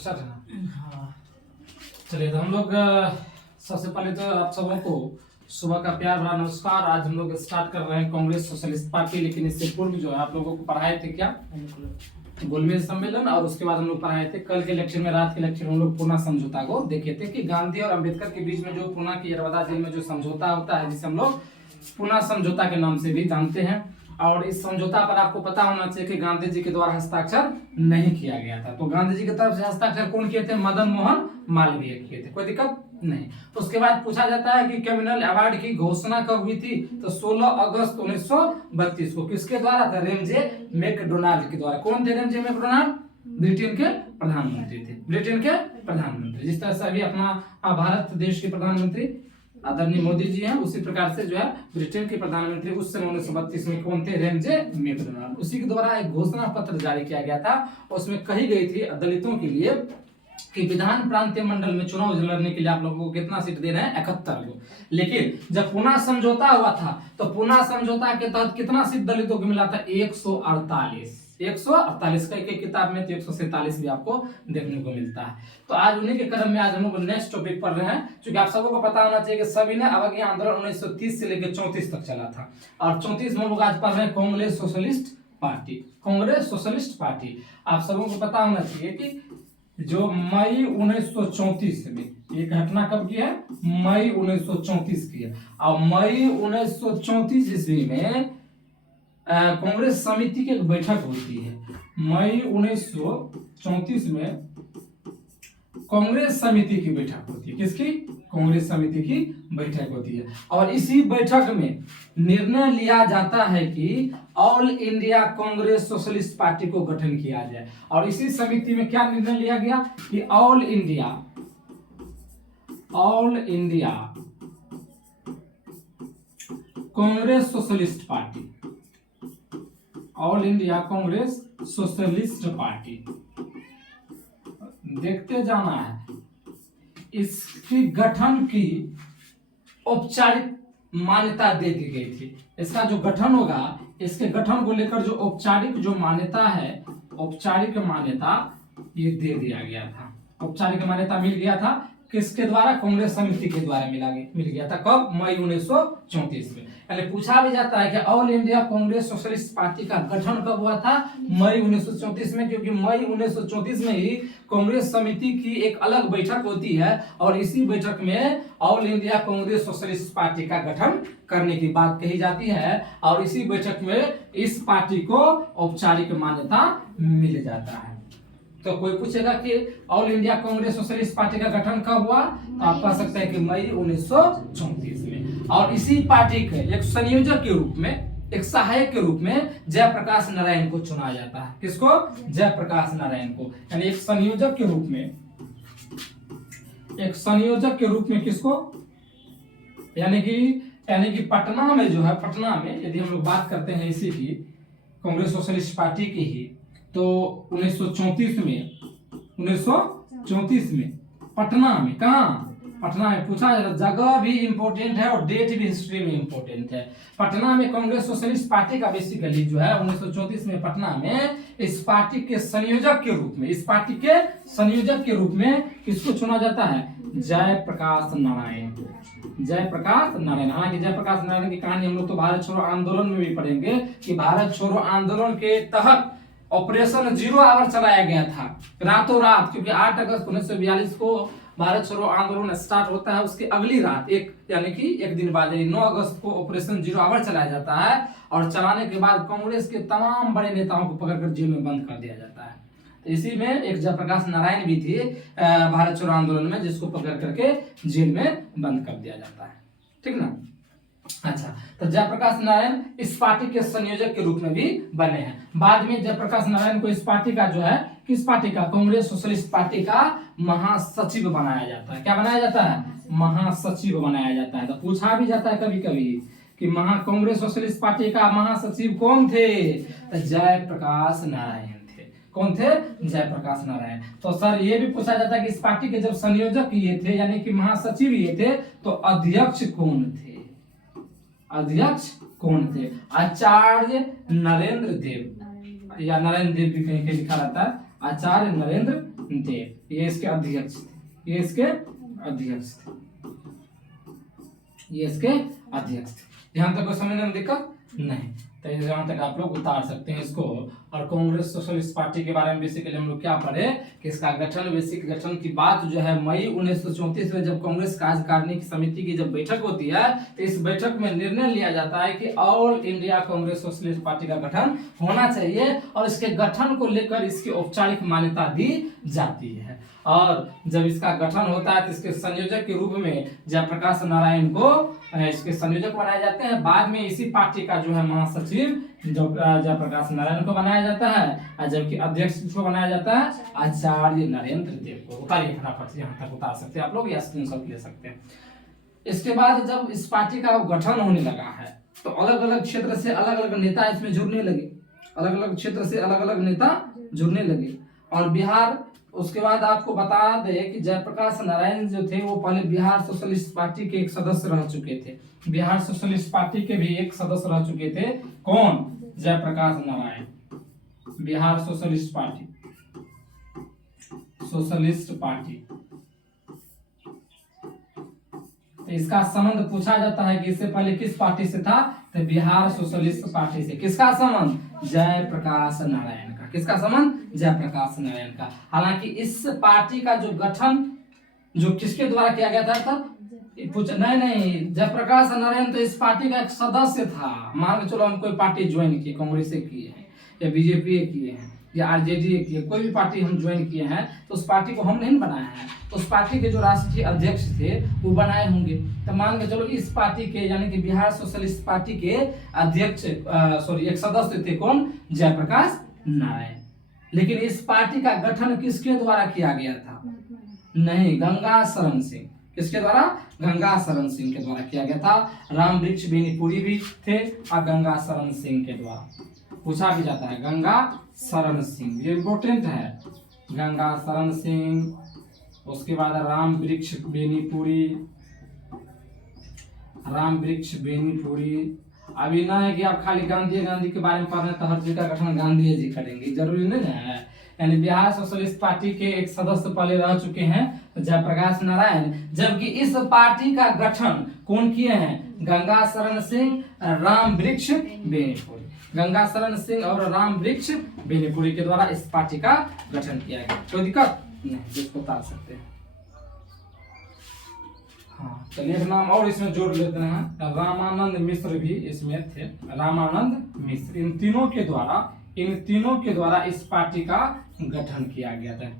Start है ना। हाँ। चलिए तो हम लोग सबसे पहले तो आप सबों को सुबह का प्यार भरा नमस्कार। आज हम लोग स्टार्ट कर रहे हैं कांग्रेस सोशलिस्ट पार्टी, लेकिन इससे पूर्व जो है आप लोगों को पढ़ाए थे क्या गोलमेज सम्मेलन, और उसके बाद हम लोग पढ़ाए थे कल के लेक्चर में, रात के लेक्चर में हम लोग पूना समझौता को देखे थे कि गांधी और अंबेडकर के बीच में जो पूना की यरवदा जेल में जो समझौता होता है, जिसे हम लोग पूना समझौता के नाम से भी जानते हैं। और इस समझौता पर आपको पता होना चाहिए कि गांधी जी के द्वारा हस्ताक्षर नहीं किया गया था। तो गांधी जी की तरफ से हस्ताक्षर कौन किए थे? मदन मोहन मालवीय किए थे। कोई दिक्कत नहीं। उसके बाद पूछा जाता है कि कम्युनल अवार्ड की घोषणा कब हुई थी? तो 16 अगस्त 1932 को। किसके द्वारा था? रेमजे मैकडोनाल्ड के द्वारा। कौन थे रेमजे मैकडोनाल्ड? ब्रिटेन के प्रधानमंत्री थे। ब्रिटेन के प्रधानमंत्री, जिस तरह से अभी अपना भारत देश के प्रधानमंत्री आदरणीय मोदी जी हैं, उसी प्रकार से जो है ब्रिटेन के प्रधानमंत्री उस समय 1932 में कौन थे? Ramsay MacDonald. उसी के द्वारा एक घोषणा पत्र जारी किया गया था। उसमें कही गई थी दलितों के लिए कि विधान प्रांतीय मंडल में चुनाव लड़ने के लिए आप लोगों को कितना सीट दे रहे हैं? 71 को। लेकिन जब पूना समझौता हुआ था तो पूना समझौता के तहत कितना सीट दलितों को मिला था? 148। 148 का एक किताब में तो 147 भी आपको देखने को मिलता है। तो आज उन्हीं के क्रम में आज हम लोग नेक्स्ट टॉपिक पढ़ रहे हैं, क्योंकि आप सबको को पता होना चाहिए कि सभी ने अवज्ञा आंदोलन 1930 से लेकर 34 तक चला था, और 34 में लोग आज पढ़ रहे हैं Congress socialist party. Congress socialist party आप सबों को पता होना चाहिए कि जो मई 1934 में ये घटना कब की है? मई 1934 की है। और मई 1934 ईस्वी में कांग्रेस समिति की एक बैठक होती है। मई 1934 में कांग्रेस समिति की बैठक होती है। किसकी? कांग्रेस समिति की बैठक होती है। और इसी बैठक में निर्णय लिया जाता है कि all India Congress socialist party को गठन किया जाए। और इसी समिति में क्या निर्णय लिया गया कि all India Congress socialist party, all India Congress socialist party, देखते जाना है, इसकी गठन की औपचारिक मान्यता दे दी गई थी। इसका जो गठन होगा, इसके गठन को लेकर जो औपचारिक जो मान्यता है, औपचारिक मान्यता ये दे दिया गया था। औपचारिक मान्यता मिल गया था किसके द्वारा? कांग्रेस समिति के द्वारा मिल गया था। कब? मई 1934 में। यानी पूछा भी जाता है कि all India Congress socialist party का गठन कब हुआ था? मई 1934 में, क्योंकि मई 1934 में ही कांग्रेस समिति की एक अलग बैठक होती है, और इसी बैठक में all India Congress socialist party का गठन करने की बात कही जाती है। और इसी बैठक में इस पार्टी को औपचारिक मान्यता मिल जाता है। तो कोई पूछेगा कि all India Congress socialist party का गठन कब हुआ? तो आप कह सकते हैं कि मई 1934 में। और इसी पार्टी के एक संयोजक के रूप में, एक सहायक के रूप में जयप्रकाश नारायण को चुना जाता है। किसको? जयप्रकाश नारायण को। यानी एक संयोजक के रूप में, एक संयोजक के रूप में किसको? यानी कि पटना में जो है, पटना में यदि हम लोग बात करते हैं इसी की, कांग्रेस सोशलिस्ट पार्टी की ही, तो 1934 में पटना में, कहाँ? पटना में। पूछा जाता, जगह भी इंपॉर्टेंट है और डेट भी हिस्ट्री में इंपॉर्टेंट है। पटना में कांग्रेस सोशलिस्ट पार्टी का बेसिकली जो है 1934 में पटना में इस पार्टी के संयोजक के रूप में, इस पार्टी के संयोजक के रूप में किसको चुना जाता है? जयप्रकाश नारायण। जयप्रकाश नारायण। हालांकि जयप्रकाश नारायण की कहानी हम लोग तो भारत छोड़ो आंदोलन में भी पढ़ेंगे कि भारत छोड़ो आंदोलन के तहत ऑपरेशन 0 आवर चलाया गया था रातों रात, क्योंकि 8 अगस्त 1942 को भारत छोड़ो आंदोलन स्टार्ट होता है। उसके अगली रात यानी कि एक दिन बाद 9 अगस्त को ऑपरेशन 0 आवर चलाया जाता है, और चलाने के बाद कांग्रेस के तमाम बड़े नेताओं को पकड़कर जेल में बंद कर दिया जाता है। तो इसी में एक जयप्रकाश नारायण भी थे भारत छोड़ो आंदोलन में, जिसको पकड़ करके जेल में बंद कर दिया जाता है। ठीक ना? अच्छा, तो जयप्रकाश नारायण इस पार्टी के संयोजक के रूप में भी बने हैं। बाद में जयप्रकाश नारायण को इस पार्टी का जो है, किस पार्टी का? कांग्रेस सोशलिस्ट पार्टी का महासचिव बनाया जाता है। क्या बनाया जाता है? महासचिव बनाया जाता है। तो पूछा भी जाता है कभी कभी कि कांग्रेस सोशलिस्ट पार्टी का महासचिव कौन थे? तो जयप्रकाश नारायण थे। कौन थे? जयप्रकाश नारायण। तो सर ये भी पूछा जाता है कि इस पार्टी के जब संयोजक ये थे, यानी कि महासचिव ये थे, तो अध्यक्ष कौन थे? अध्यक्ष कौन थे? आचार्य नरेंद्र देव, या नरेंद्र देव भी कहीं कहीं लिखा रहता है। आचार्य नरेंद्र देव, ये इसके अध्यक्ष थे, ये इसके अध्यक्ष थे, ये इसके अध्यक्ष थे। यहाँ तक को समझने में दिक्कत नहीं, तो यहाँ तक आप लोग उतार सकते हैं इसको। और कांग्रेस सोशलिस्ट पार्टी के बारे में बेसिकली हम लोग क्या पढ़े कि इसका गठन, बेसिक गठन की बात जो है मई 1934 में जब कांग्रेस कार्यकारिणी की समिति की जब बैठक होती है, तो इस बैठक में निर्णय लिया जाता है कि all India Congress socialist party का गठन होना चाहिए और इसके गठन को लेकर इसकी औपचारिक मान्यता दी जाती है। और जब इसका गठन होता है तो इसके संयोजक के रूप में जयप्रकाश नारायण को इसके संयोजक बनाए जाते हैं। बाद में इसी पार्टी का जो है महासचिव जयप्रकाश नारायण को बनाया जाता है, जबकि अध्यक्ष किसको बनाया जाता है, आचार्य नरेंद्र देव को। उतारिए फटाफट, यहाँ तक उतार सकते हैं आप लोग या स्क्रीनशॉट ले सकते हैं। इसके बाद जब इस पार्टी का गठन होने लगा है तो अलग अलग क्षेत्र से अलग अलग नेता इसमें जुड़ने लगे, अलग अलग क्षेत्र से अलग अलग नेता जुड़ने लगे। और बिहार, उसके बाद आपको बता दें कि जयप्रकाश नारायण जो थे वो पहले बिहार सोशलिस्ट पार्टी के एक सदस्य रह चुके थे। बिहार सोशलिस्ट पार्टी के भी एक सदस्य रह चुके थे। कौन? Jayaprakash Narayan. Bihar socialist party, socialist party. तो इसका संबंध पूछा जाता है कि इससे पहले किस पार्टी से था, तो बिहार सोशलिस्ट पार्टी से। किसका संबंध? जयप्रकाश नारायण का। किसका संबंध? जयप्रकाश नारायण का। हालांकि इस पार्टी का जो गठन जो किसके द्वारा किया गया था तब नहीं, जयप्रकाश नारायण तो इस पार्टी का एक सदस्य था। मान के चलो हम कोई पार्टी ज्वाइन किए, कांग्रेस किए हैं या बीजेपी किए हैं या आरजेडी किए, कोई भी पार्टी हम ज्वाइन किए हैं तो उस पार्टी को हम नहीं बनाया है, उस पार्टी के जो राष्ट्रीय अध्यक्ष थे वो बनाए होंगे। तो मान के चलो इस पार्टी के यानी कि बिहार सोशलिस्ट पार्टी के अध्यक्ष एक सदस्य थे। कौन? जयप्रकाश नारायण। लेकिन इस पार्टी का गठन किसके द्वारा किया गया था? नहीं, गंगा शरण सिंह। किसके द्वारा? गंगा शरण सिंह के द्वारा किया गया था। राम वृक्ष बेनीपुरी भी थे और गंगा शरण सिंह के द्वारा पूछा भी जाता है। गंगा शरण सिंह, ये इंपॉर्टेंट है। गंगा शरण सिंह, उसके बाद राम वृक्ष बेनीपुरी, राम वृक्ष बेनीपुरी। अभी ना है कि आप खाली गांधी के बारे में पढ़ रहे तो हर चीज का गठन गांधी जी करेंगे, जरूरी नहीं है। यानी बिहार सोशलिस्ट पार्टी के एक सदस्य पहले रह चुके हैं जयप्रकाश नारायण, जबकि इस पार्टी का गठन कौन किए हैं? गंगा शरण सिंह, राम वृक्ष बेनीपुरी। गंगा शरण सिंह और राम वृक्ष बेनीपुरी के द्वारा इस पार्टी का गठन किया गया। कोई दिक्कत नहीं, इसको बता सकते हैं। हाँ, चलिए एक नाम और इसमें जोड़ लेते हैं। रामानंद मिश्र भी इसमें थे। रामानंद मिश्र। इन तीनों के द्वारा इस पार्टी का गठन किया गया था।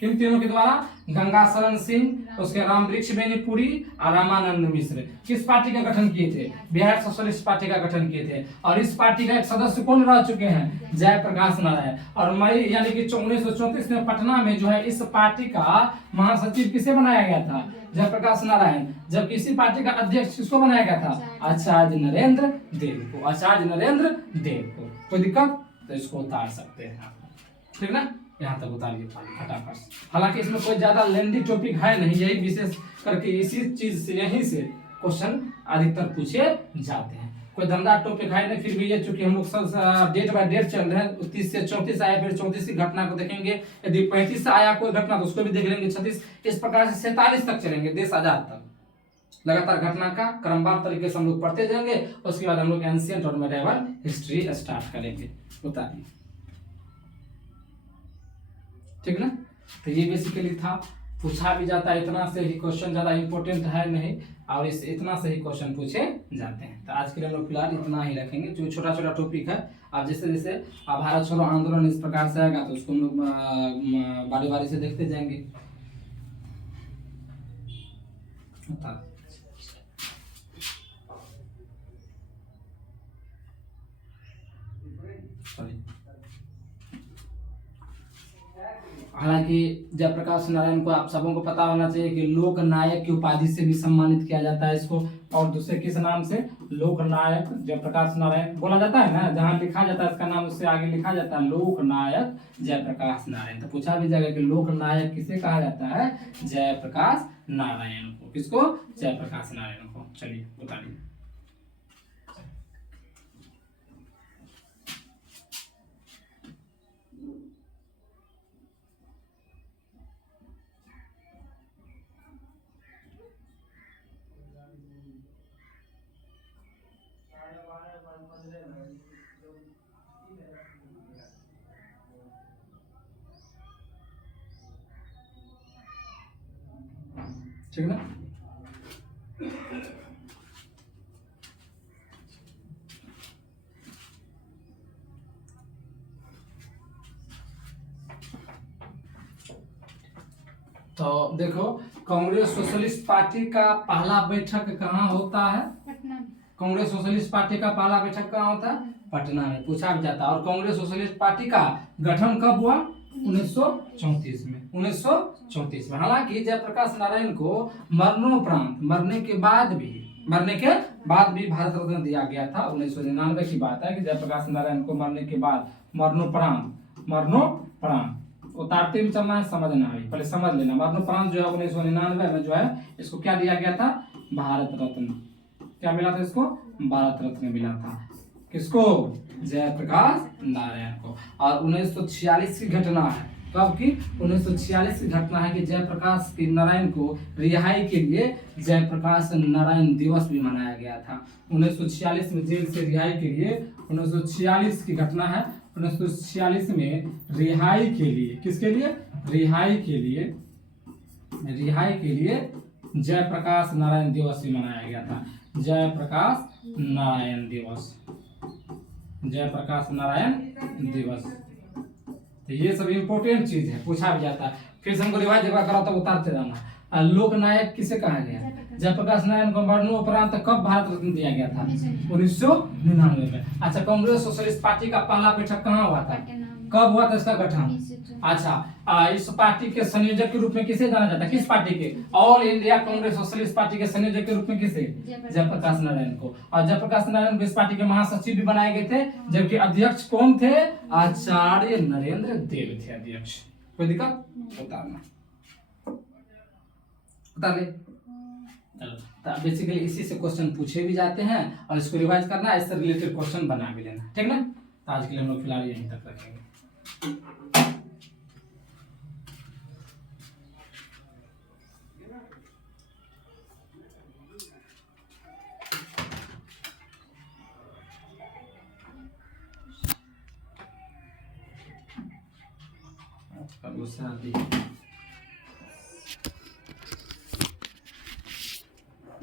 किन तीनों के द्वारा? गंगा शरण सिंह, उसके राम वृक्ष बेनीपुरी और रामानंद मिश्र। किस पार्टी का गठन किए थे? बिहार सोशलिस्ट पार्टी का गठन किए थे। और इस पार्टी का एक सदस्य कौन रह चुके हैं? जयप्रकाश नारायण। और मई यानी कि 1934 में पटना में जो है इस पार्टी का महासचिव किसे बनाया गया था? जयप्रकाश नारायण। जबकि इसी पार्टी का अध्यक्ष किसको बनाया गया था? आचार्य नरेंद्र देव को। आचार्य नरेंद्र देव को। कोई दिक्कत? तो इसको उतार सकते हैं आप, ठीक ना? यहाँ तक उतारिए फटाफट। हालांकि इसमें कोई ज्यादा लेंदी टॉपिक है नहीं, यही विशेष करके इसी चीज से यहीं से क्वेश्चन अधिकतर पूछे जाते हैं। कोई धंधा टॉपिक है नहीं, फिर भी ये चूंकि हम लोग डेट बाय डेट चल रहे हैं, 30 से 34 आया, फिर 34 की घटना को देखेंगे। यदि 35 से आया कोई घटना तो उसको भी देख लेंगे। 36 इस प्रकार से 47 तक चलेंगे, देश आजाद तक लगातार घटना का क्रमवार तरीके से हम लोग पढ़ते जाएंगे। उसके बाद हम लोग एंशिएंट और मेडिवल हिस्ट्री स्टार्ट करेंगे। उतारिए, ठीक ना? तो ये बेसिकली था, पूछा भी जाता है। इतना से ही क्वेश्चन ज्यादा इंपॉर्टेंट है नहीं, और इस इतना से ही क्वेश्चन पूछे जाते हैं। तो आज के लिए हम लोग फिलहाल इतना ही रखेंगे। जो छोटा छोटा टॉपिक है, आप जैसे जैसे भारत छोड़ो आंदोलन इस प्रकार से आएगा तो उसको हम लोग बारी बारी से देखते जाएंगे। हालांकि जयप्रकाश नारायण को आप सबों को पता होना चाहिए कि लोक नायक की उपाधि से भी सम्मानित किया जाता है इसको। और दूसरे किस नाम से? लोक नायक जयप्रकाश नारायण बोला जाता है ना, जहां लिखा जाता है इसका नाम उससे आगे लिखा जाता है लोक नायक जयप्रकाश नारायण। तो पूछा भी जाएगा कि लोक नायक किसे कहा जाता है? जयप्रकाश नारायण को। किसको? जयप्रकाश नारायण को। चलिए बताइए। ठीक ना। तो देखो, कांग्रेस सोशलिस्ट पार्टी का पहला बैठक कहाँ होता है? पटना में। कांग्रेस सोशलिस्ट पार्टी का पहला बैठक कहाँ होता है? पटना में। पूछा भी जाता है। और कांग्रेस सोशलिस्ट पार्टी का गठन कब हुआ? 1934 में। 1934 में। हालांकि जयप्रकाश नारायण को मरणोपरांत, मरने के बाद भी भारत रत्न दिया गया था। 1999 की बात है कि जयप्रकाश नारायण को मरने के बाद, मरणोपरांत उतारते भी चलना है, समझना है, पहले समझ लेना। मरणोपरांत जो है 1999 में जो है इसको क्या दिया गया था? भारत रत्न। क्या मिला था इसको? भारत रत्न मिला था। किसको? जयप्रकाश नारायण को। और 1946 की घटना है। कब की? 1946 की घटना है कि जयप्रकाश नारायण को रिहाई के लिए जयप्रकाश नारायण दिवस भी मनाया गया था। 1946 में जेल से रिहाई के लिए, 1946 की घटना है। 1946 में रिहाई के लिए, किसके लिए? रिहाई के लिए जयप्रकाश नारायण दिवस भी मनाया गया था। जयप्रकाश नारायण दिवस। तो ये सब इंपॉर्टेंट चीज है, पूछा भी जाता है। फिर से हमको रिवाइज एक बार करा तो उतारते रहना। लोकनायक किसे कहा गया? जयप्रकाश नारायण को मरणोपरांत कब भारत रत्न दिया गया था? 1999 में। अच्छा, कांग्रेस सोशलिस्ट पार्टी का पहला बैठक कहाँ हुआ था? कब हुआ था इसका गठन? अच्छा, इस पार्टी के संयोजक के रूप में किसे जाना जाता है? किस पार्टी के? All India Congress socialist party के संयोजक के रूप में किसे? जयप्रकाश नारायण को। और जयप्रकाश नारायण को इस पार्टी के महासचिव भी बनाए गए थे, जबकि अध्यक्ष कौन थे? आचार्य नरेंद्र देव थे अध्यक्ष। कोई दिक्कत? उतारना, उतार ले। चलो, बेसिकली इसी से क्वेश्चन पूछे भी जाते हैं और इसको रिवाइज करना, इससे रिलेटेड क्वेश्चन बना भी लेना, ठीक ना। तो आज के लिए हम लोग फिलहाल यहीं तक रखेंगे। गुस्सा